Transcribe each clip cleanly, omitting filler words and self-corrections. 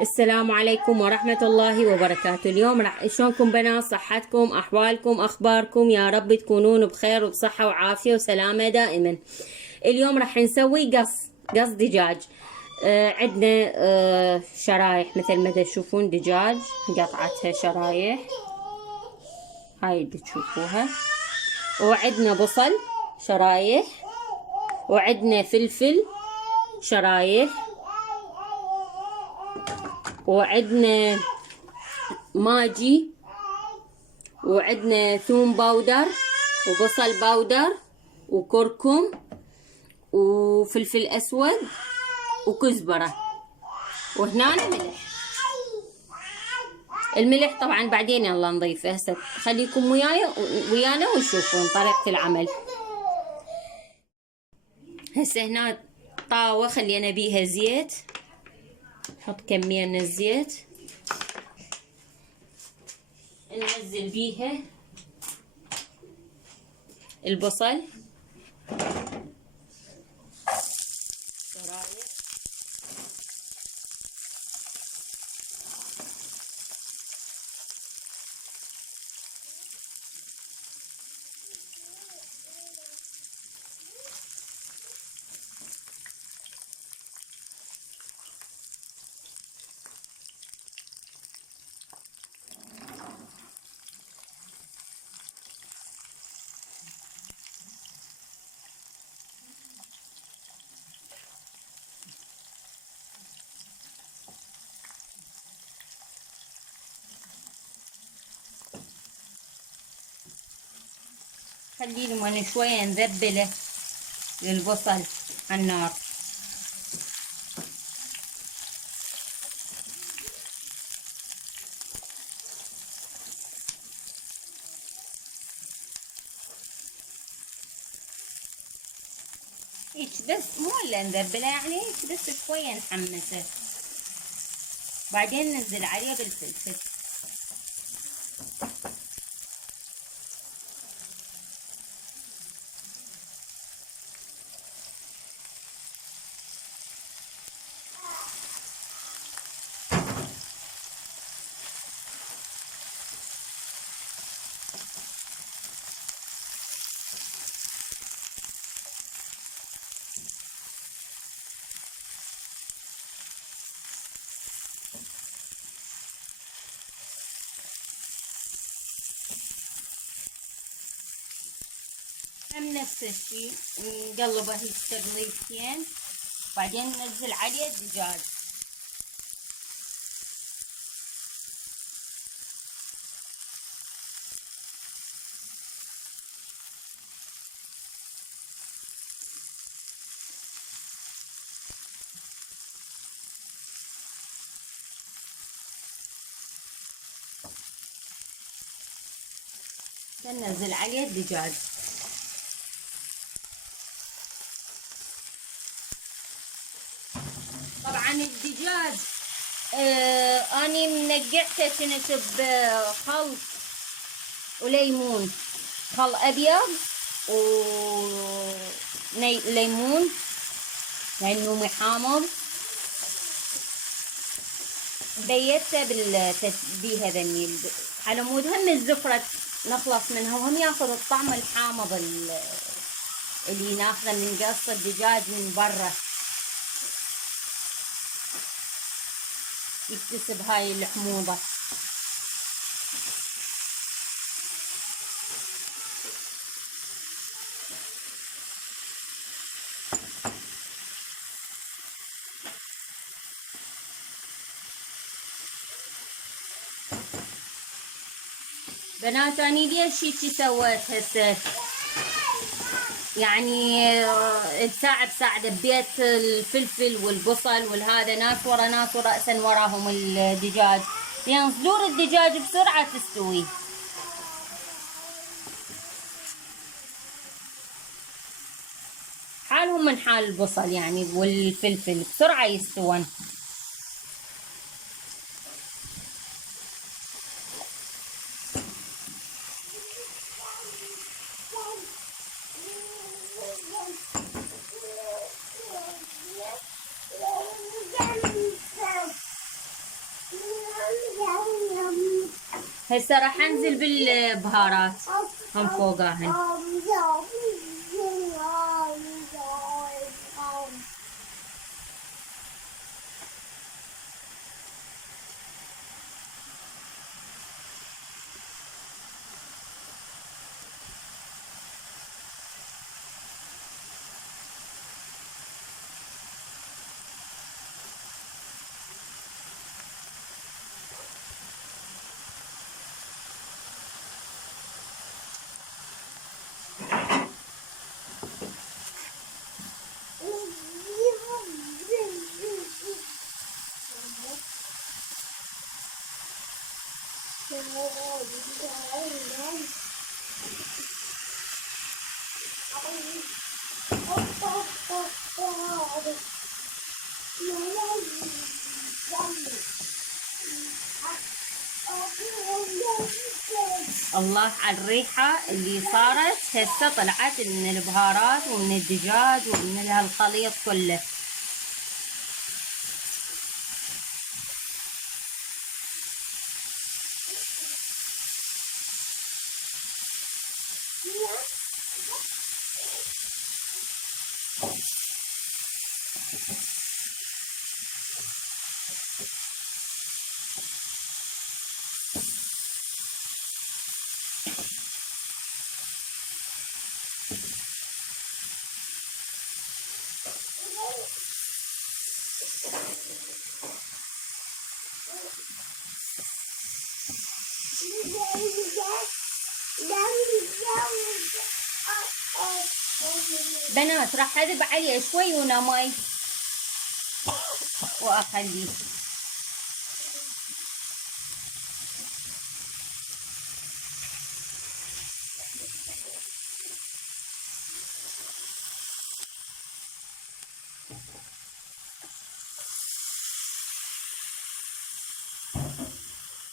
السلام عليكم ورحمة الله وبركاته. اليوم شلونكم بنات؟ صحتكم، أحوالكم، أخباركم؟ يا رب تكونون بخير وبصحة وعافية وسلامة دائما. اليوم راح نسوي قص دجاج. عندنا شرايح مثل ما تشوفون دجاج قطعتها شرايح، هاي اللي تشوفوها. وعندنا بصل شرايح، وعندنا فلفل شرايح، وعندنا ماجي، وعندنا ثوم باودر وبصل باودر وكركم وفلفل اسود وكزبره، وهنا الملح طبعا بعدين يلا نضيفه. هسه خليكم ويانا ونشوفون طريقه العمل. هسه هنا طاوه خلينا بيها زيت، نحط كميه من الزيت، ننزل بيها البصل شرايح، خلي لمن شوية نذبله للبصل على النار. هيك بس، مو الا نذبله، يعني هيك بس شوية نحمسه، بعدين ننزل عليه بالفلفل. هم نفس الشي نقلبه هيك تقليبتين، بعدين ننزل عليه الدجاج. ننزل عليه الدجاج. طبعا الدجاج اني منقعته كنت بخل وليمون، خل ابيض وليمون لانه محامض، بيته بالتتبيه هذني على مود هم الزفرة نخلص منها، وهم ياخذ الطعم الحامض اللي ناخذه من قص الدجاج من برا، يكتسب هاي الحموضة. بنات اني ليش هيك سويت هسه؟ يعني ساعة بساعة دبيت الفلفل والبصل والهذا، ناس ورا ناس ورأسا وراهم الدجاج، لأن صدور الدجاج بسرعة تستوي. حالهم من حال البصل يعني والفلفل، بسرعة يستوون. هسه راح انزل بالبهارات هم فوقاهن. الله على الريحة اللي صارت هسه، طلعت من البهارات ومن الدجاج ومن هالخليط كله. بنات راح اذب عليه شوي ونمي واخليه.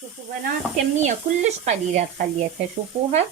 شوفوا بنات كمية كلش قليلة خليتها، شوفوها.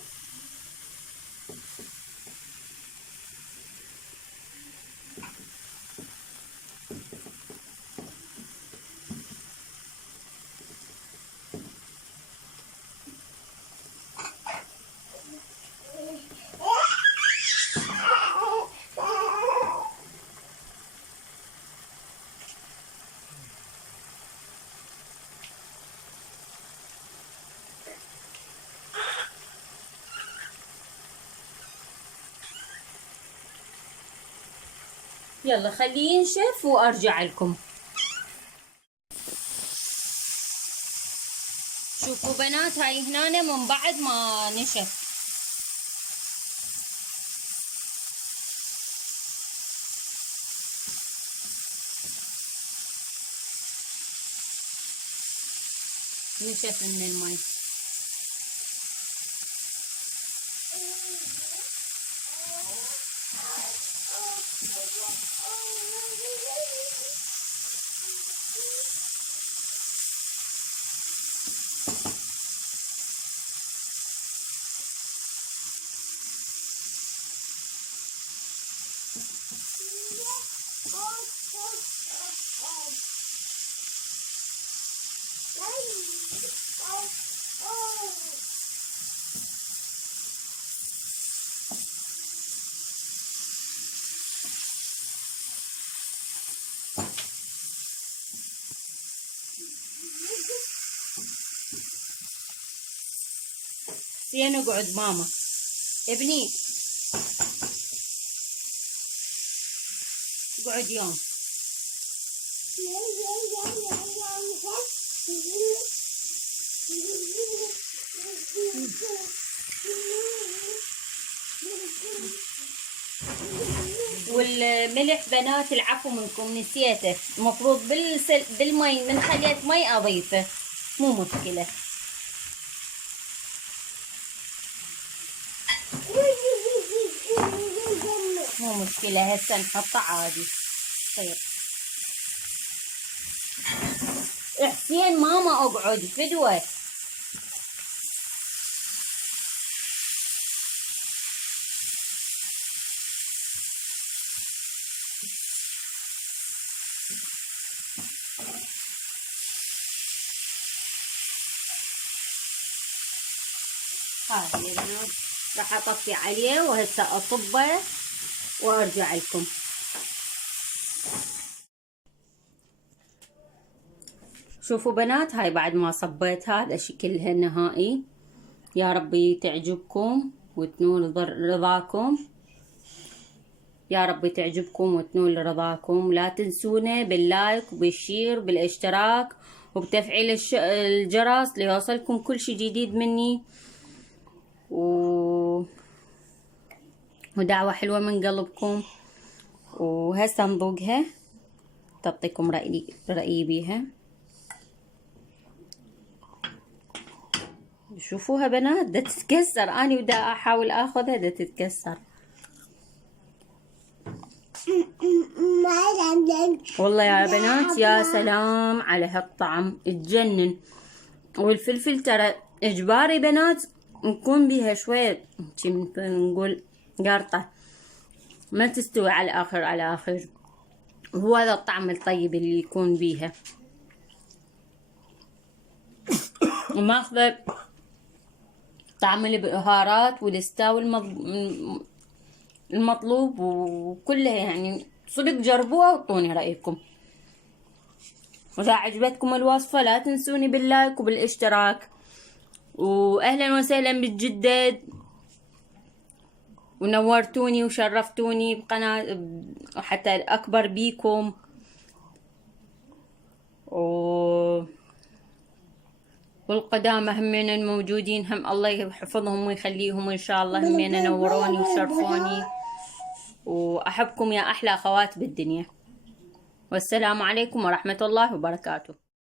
يلا خليه ينشف وارجع لكم. شوفوا بنات هاي هنا من بعد ما نشف. نشف من المي. زين اقعد ماما. ابني اقعد يوم. والملح بنات العفو منكم نسيته، المفروض بالمي من خليت مي اضيفه، مو مشكلة. مو مشكلة هسه نحطه عادي. طيب حسين ماما اقعد فدوة. هاي يا بنات راح اطفي عليه وهسه اصبه وارجع لكم. شوفوا بنات، هاي بعد ما صبيت هذا شكلها النهائي. يا ربي تعجبكم وتنول رضاكم، يا ربي تعجبكم وتنول رضاكم. لا تنسونا باللايك وبالشير وبالاشتراك وبتفعيل الجرس ليوصلكم كل شي جديد مني. ودعوة حلوة من قلبكم. وهسه نذوقها تعطيكم رأيي بيها. شوفوها بنات، دا تتكسر، اني ودا احاول اخذها دا تتكسر. والله يا بنات يا سلام على هالطعم، تجنن. والفلفل ترى اجباري بنات نكون بيها شوية نقول قرطة، ما تستوي على الاخر على اخر. هو هذا الطعم الطيب اللي يكون بيها. وماخذه طعم البهارات والستاو المطلوب وكلها، يعني صدق جربوها وطوني رأيكم. وإذا عجبتكم الوصفة لا تنسوني باللايك وبالاشتراك. وأهلا وسهلا بالجدد، ونورتوني وشرفتوني بقناة وحتى أكبر بيكم. والقدامى همين الموجودين هم الله يحفظهم ويخليهم إن شاء الله، همين نوروني وشرفوني. وأحبكم يا أحلى أخوات بالدنيا. والسلام عليكم ورحمة الله وبركاته.